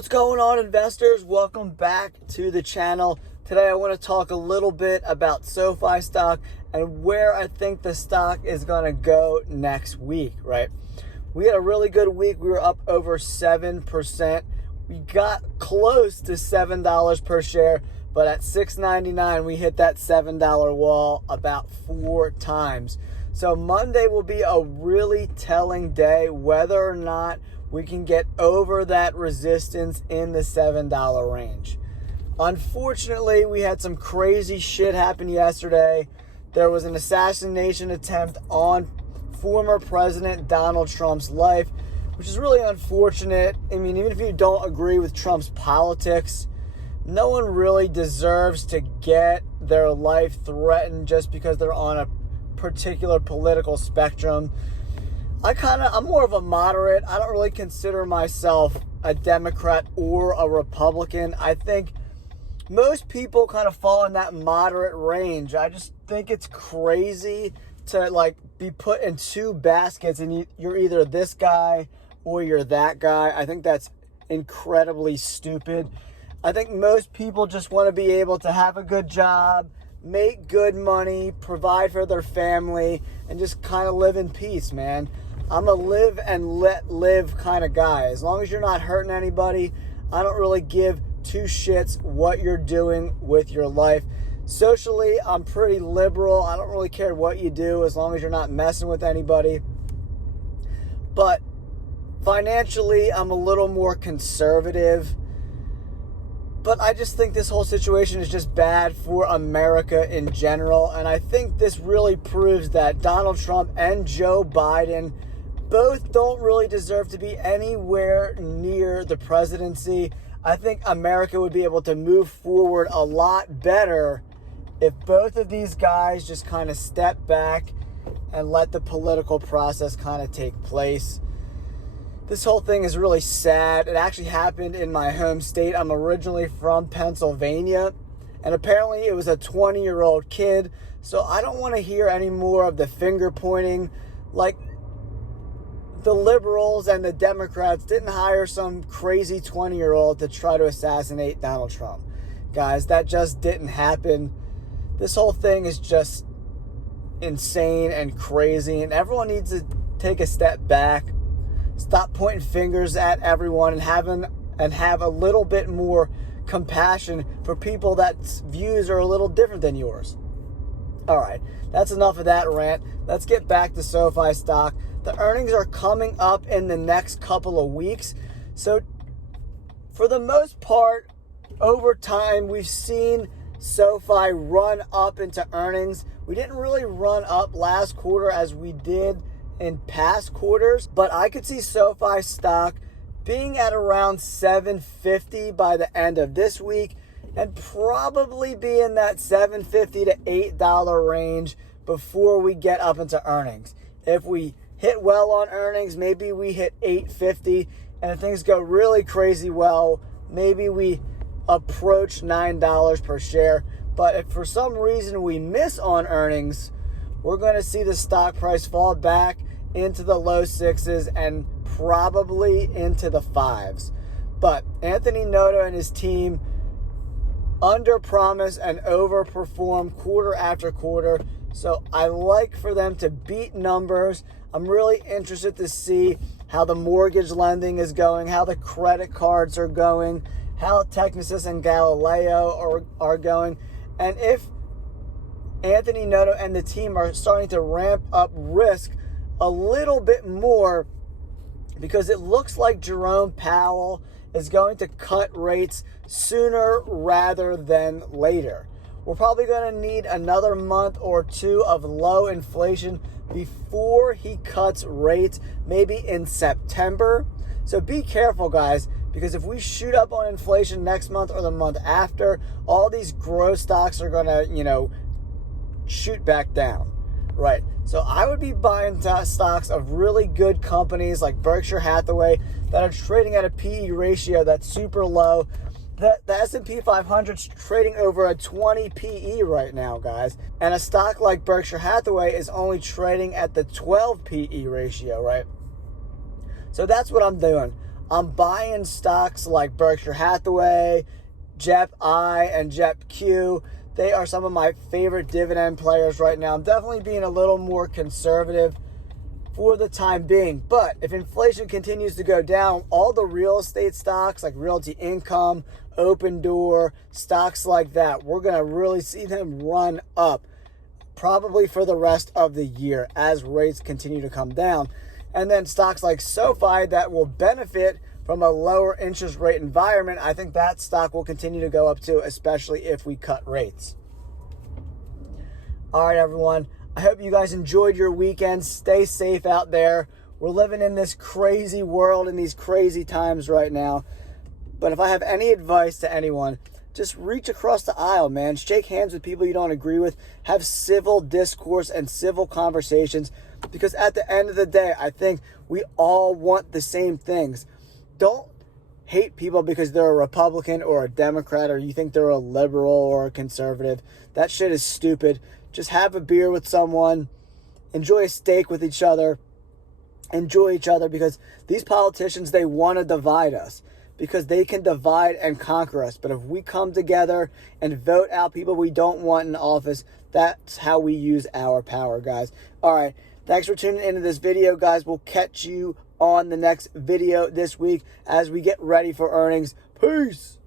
What's going on, investors? Welcome back to the channel. Today I want to talk a little bit about SOFI stock and where I think the stock is going to go next week, right? We had a really good week. We were up over 7%. We got close to $7 per share, but at $6.99 we hit that $7 wall about 4 times. So Monday will be a really telling day whether or not we can get over that resistance in the $7 range. Unfortunately, we had some crazy shit happen yesterday. There was an assassination attempt on former President Donald Trump's life, which is really unfortunate. I mean, even if you don't agree with Trump's politics, no one really deserves to get their life threatened just because they're on a particular political spectrum. I'm more of a moderate. I don't really consider myself a Democrat or a Republican. I think most people kind of fall in that moderate range. I just think it's crazy to be put in 2 baskets and you're either this guy or you're that guy. I think that's incredibly stupid. I think most people just want to be able to have a good job, make good money, provide for their family, and just kind of live in peace, man. I'm a live and let live kind of guy. As long as you're not hurting anybody, I don't really give 2 shits what you're doing with your life. Socially, I'm pretty liberal. I don't really care what you do as long as you're not messing with anybody. But financially, I'm a little more conservative. But I just think this whole situation is just bad for America in general. And I think this really proves that Donald Trump and Joe Biden both don't really deserve to be anywhere near the presidency. I think America would be able to move forward a lot better if both of these guys just kind of step back and let the political process kind of take place. This whole thing is really sad. It actually happened in my home state. I'm originally from Pennsylvania, and apparently it was a 20-year-old kid. So I don't want to hear any more of the finger pointing. Like, the liberals and the Democrats didn't hire some crazy 20-year-old to try to assassinate Donald Trump. Guys, that just didn't happen. This whole thing is just insane and crazy, and everyone needs to take a step back. Stop pointing fingers at everyone and have a little bit more compassion for people that's views are a little different than yours. All right, that's enough of that rant. Let's get back to SOFI stock. The earnings are coming up in the next couple of weeks. So for the most part, over time, we've seen SOFI run up into earnings. We didn't really run up last quarter as we did in past quarters, but I could see SOFI stock being at around $7.50 by the end of this week and probably be in that $7.50 to $8 range before we get up into earnings. If we hit well on earnings, maybe we hit $8.50, and if things go really crazy well, maybe we approach $9 per share. But if for some reason we miss on earnings, we're going to see the stock price fall back into the low 6s and probably into the 5s. But Anthony Noto and his team underpromise and overperform quarter after quarter. So I like for them to beat numbers. I'm really interested to see how the mortgage lending is going, how the credit cards are going, how Technisys and Galileo are going, and if Anthony Noto and the team are starting to ramp up risk a little bit more, because it looks like Jerome Powell is going to cut rates sooner rather than later. We're probably going to need another month or 2 of low inflation before he cuts rates, maybe in September. So be careful, guys, because if we shoot up on inflation next month or the month after, all these growth stocks are going to, shoot back down, right? So I would be buying stocks of really good companies like Berkshire Hathaway that are trading at a PE ratio that's super low. The S&P 500 is trading over a 20 PE right now, guys. And a stock like Berkshire Hathaway is only trading at the 12 PE ratio, right? So that's what I'm doing. I'm buying stocks like Berkshire Hathaway, JEP-I, and JEP-Q. They are some of my favorite dividend players right now. I'm definitely being a little more conservative for the time being. But if inflation continues to go down, all the real estate stocks like Realty Income, Open Door, stocks like that, we're going to really see them run up probably for the rest of the year as rates continue to come down. And then stocks like SOFI that will benefit from a lower interest rate environment, I think that stock will continue to go up too, especially if we cut rates. All right, everyone. I hope you guys enjoyed your weekend. Stay safe out there. We're living in this crazy world in these crazy times right now. But if I have any advice to anyone, just reach across the aisle, man. Shake hands with people you don't agree with. Have civil discourse and civil conversations. Because at the end of the day, I think we all want the same things. Don't hate people because they're a Republican or a Democrat or you think they're a liberal or a conservative. That shit is stupid. Just have a beer with someone. Enjoy a steak with each other. Enjoy each other because these politicians, they want to divide us because they can divide and conquer us. But if we come together and vote out people we don't want in office, that's how we use our power, guys. All right. Thanks for tuning into this video, guys. We'll catch you on the next video this week as we get ready for earnings. Peace.